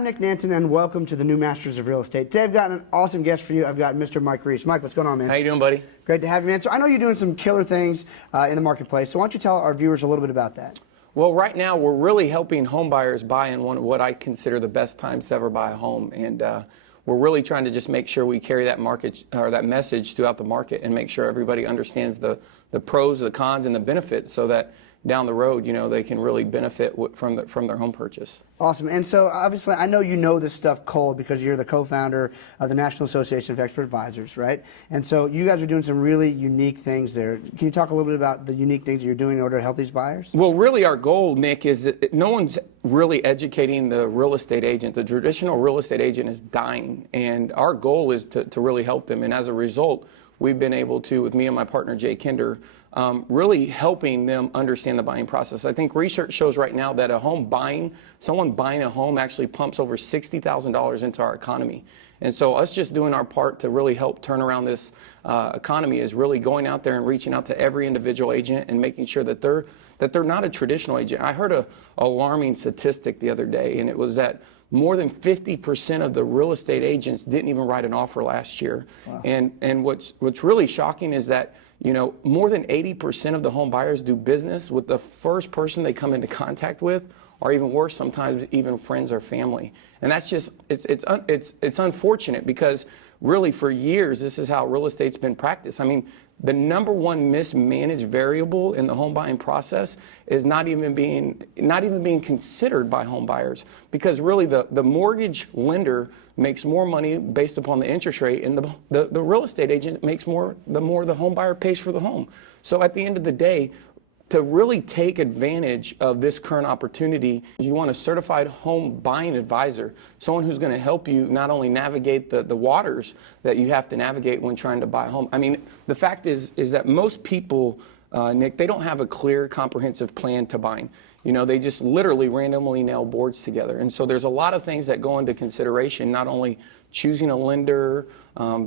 I'm Nick Nanton, and welcome to the New Masters of Real Estate. Today I've got an awesome guest for you. I've got Mr. Mike Reese. Mike, what's going on, man? How you doing, buddy? Great to have you, man. So I know you're doing some killer things in the marketplace, so why don't you tell our viewers a little bit about that? Well, right now we're really helping home buyers buy in one of what I consider the best times to ever buy a home, and we're really trying to just make sure we carry that market or that message throughout the market and make sure everybody understands the pros, the cons, and the benefits, so that down the road, you know, they can really benefit from their home purchase. Awesome. And so obviously I know you know this stuff cold because you're the co-founder of the National Association of Expert Advisors, right? And so you guys are doing some really unique things there. Can you talk a little bit about the unique things that you're doing in order to help these buyers? Well, really our goal, Nick, is that no one's really educating the real estate agent. The traditional real estate agent is dying, and our goal is to really help them. And as a result, we've been able to, with me and my partner Jay Kinder, really helping them understand the buying process. I think research shows right now that someone buying a home actually pumps over $60,000 into our economy. And so us just doing our part to really help turn around this economy is really going out there and reaching out to every individual agent and making sure that they're not a traditional agent. I heard a alarming statistic the other day, and it was that more than 50% of the real estate agents didn't even write an offer last year. Wow. And what's really shocking is that, you know, more than 80% of the home buyers do business with the first person they come into contact with, or even worse, sometimes even friends or family. And that's just, it's unfortunate, because really for years this is how real estate's been practiced. I mean, the number one mismanaged variable in the home buying process is not even being considered by home buyers, because really the mortgage lender makes more money based upon the interest rate, and the real estate agent makes more the more the home buyer pays for the home. So at the end of the day, to really take advantage of this current opportunity, you want a certified home buying advisor, someone who's going to help you not only navigate the waters that you have to navigate when trying to buy a home. I mean, the fact is that most people, Nick, they don't have a clear, comprehensive plan to buying. You know, they just literally randomly nail boards together. And so there's a lot of things that go into consideration, not only choosing a lender,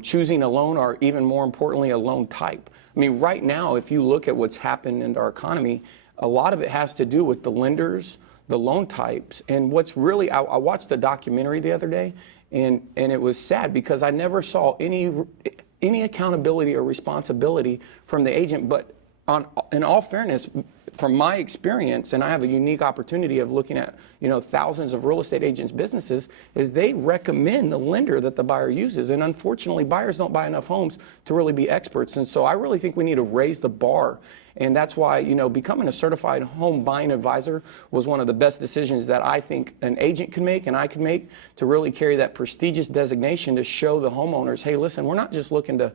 choosing a loan, or even more importantly, a loan type. I mean, right now, if you look at what's happened in our economy, a lot of it has to do with the lenders, the loan types. And what's really, I watched a documentary the other day, and it was sad because I never saw any accountability or responsibility from the agent. But in all fairness, from my experience, and I have a unique opportunity of looking at, you know, thousands of real estate agents' businesses, is they recommend the lender that the buyer uses. And unfortunately, buyers don't buy enough homes to really be experts. And so I really think we need to raise the bar. And that's why, you know, becoming a certified home buying advisor was one of the best decisions that I think an agent can make and I can make, to really carry that prestigious designation to show the homeowners, hey, listen, we're not just looking to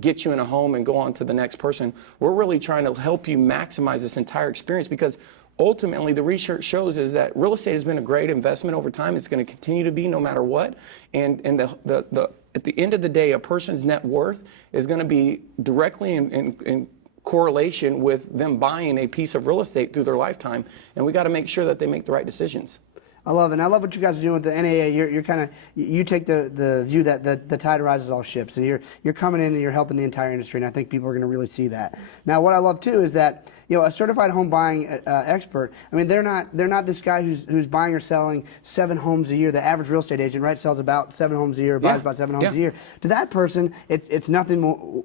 get you in a home and go on to the next person. We're really trying to help you maximize this entire experience, because ultimately the research shows is that real estate has been a great investment over time. It's going to continue to be no matter what. And at the end of the day, a person's net worth is going to be directly in correlation with them buying a piece of real estate through their lifetime. And we got to make sure that they make the right decisions. I love it. And I love what you guys are doing with the NAA. You're kind of, you take the view that the tide rises all ships, and you're coming in and you're helping the entire industry, and I think people are going to really see that. Now, what I love too is that, you know, a certified home buying expert, I mean, they're not this guy who's buying or selling 7 homes a year. The average real estate agent, right, sells about 7 homes a year, buys about 7 homes a year. To that person, it's nothing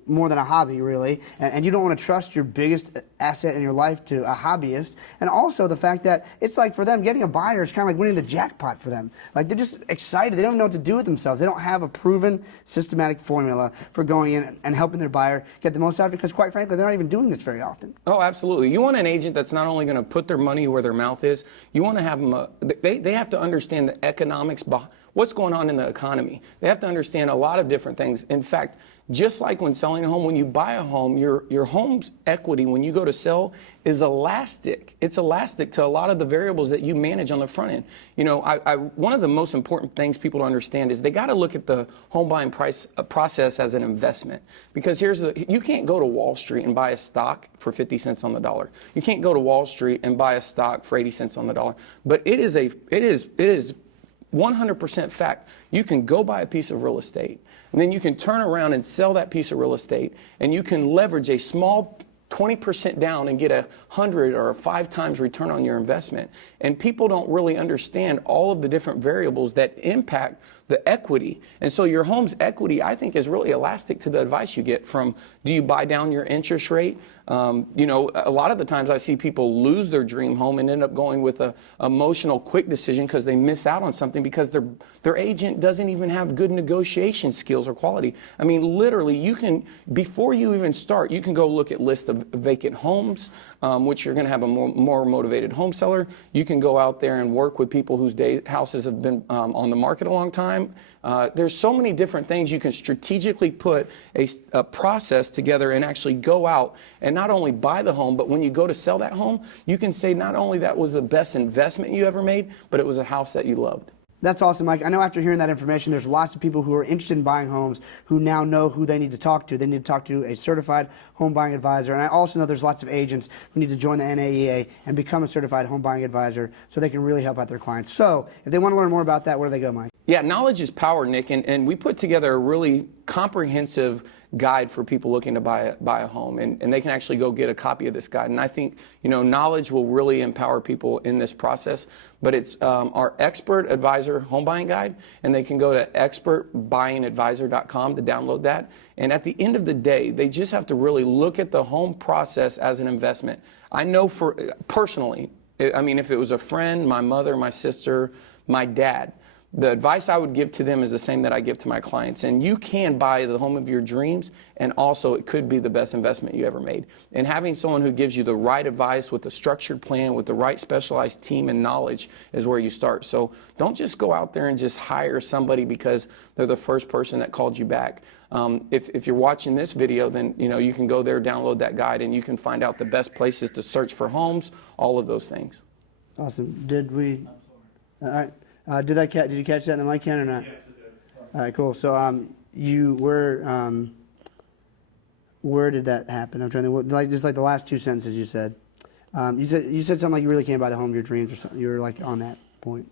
more than a hobby, really, and you don't want to trust your biggest asset in your life to a hobbyist. And also the fact that it's like, for them, getting a buyer is kind of like winning the jackpot for them. Like, they're just excited. They don't know what to do with themselves. They don't have a proven, systematic formula for going in and helping their buyer get the most out of it, because quite frankly, they're not even doing this very often. Oh, absolutely. You want an agent that's not only going to put their money where their mouth is, you want to have them, they have to understand the economics behind what's going on in the economy. They have to understand a lot of different things. In fact, just like when selling a home, when you buy a home, your home's equity, when you go to sell, is elastic. It's elastic to a lot of the variables that you manage on the front end. You know, one of the most important things people to understand is they got to look at the home buying process as an investment. Because you can't go to Wall Street and buy a stock for 50 cents on the dollar. You can't go to Wall Street and buy a stock for 80 cents on the dollar. But it is 100% fact. You can go buy a piece of real estate, and then you can turn around and sell that piece of real estate, and you can leverage a small 20% down and get 100 or 5 times return on your investment. And people don't really understand all of the different variables that impact the equity. And so your home's equity, I think, is really elastic to the advice you get from, do you buy down your interest rate? You know, a lot of the times I see people lose their dream home and end up going with a emotional quick decision because they miss out on something because their agent doesn't even have good negotiation skills or quality. I mean, literally, you can, before you even start, you can go look at list of vacant homes, which you're going to have a more motivated home seller. You can go out there and work with people whose houses have been on the market a long time. There's so many different things you can strategically put a process together and actually go out and not only buy the home, but when you go to sell that home, you can say not only that was the best investment you ever made, but it was a house that you loved. That's awesome, Mike. I know after hearing that information, there's lots of people who are interested in buying homes who now know who they need to talk to. They need to talk to a certified home buying advisor. And I also know there's lots of agents who need to join the NAEA and become a certified home buying advisor so they can really help out their clients. So if they want to learn more about that, where do they go, Mike? Yeah, knowledge is power, Nick, and we put together a really comprehensive guide for people looking to buy a home, and they can actually go get a copy of this guide. And I think, you know, knowledge will really empower people in this process, but it's our expert advisor home buying guide, and they can go to expertbuyingadvisor.com to download that. And at the end of the day, they just have to really look at the home process as an investment. I know personally, I mean, if it was a friend, my mother, my sister, my dad, the advice I would give to them is the same that I give to my clients. And you can buy the home of your dreams, and also it could be the best investment you ever made. And having someone who gives you the right advice with a structured plan, with the right specialized team and knowledge is where you start. So don't just go out there and just hire somebody because they're the first person that called you back. If you're watching this video, then you know you can go there, download that guide, and you can find out the best places to search for homes, all of those things. Awesome. Did we? All right. Did you catch that in the mic, Ken, or not? Yes, I did. All right, cool. So you were, where did that happen? I'm trying to think, just like the last 2 sentences you said. You said something like you really can't buy the home of your dreams or something. You were like on that point.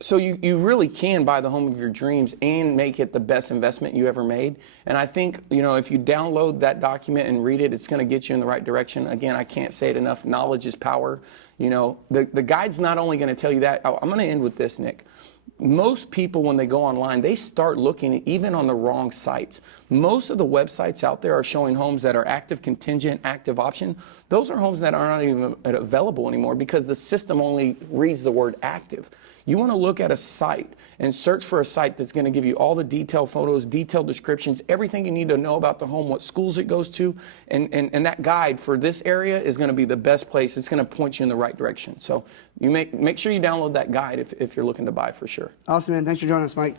So you really can buy the home of your dreams and make it the best investment you ever made. And I think, you know, if you download that document and read it, it's going to get you in the right direction. Again, I can't say it enough. Knowledge is power. You know, the guide's not only going to tell you that. I'm going to end with this, Nick. Most people, when they go online, they start looking even on the wrong sites. Most of the websites out there are showing homes that are active contingent, active option. Those are homes that are not even available anymore because the system only reads the word active. You want to look at a site and search for a site that's going to give you all the detailed photos, detailed descriptions, everything you need to know about the home, what schools it goes to, and that guide for this area is going to be the best place. It's going to point you in the right direction. So you make sure you download that guide if you're looking to buy for sure. Awesome, man. Thanks for joining us, Mike.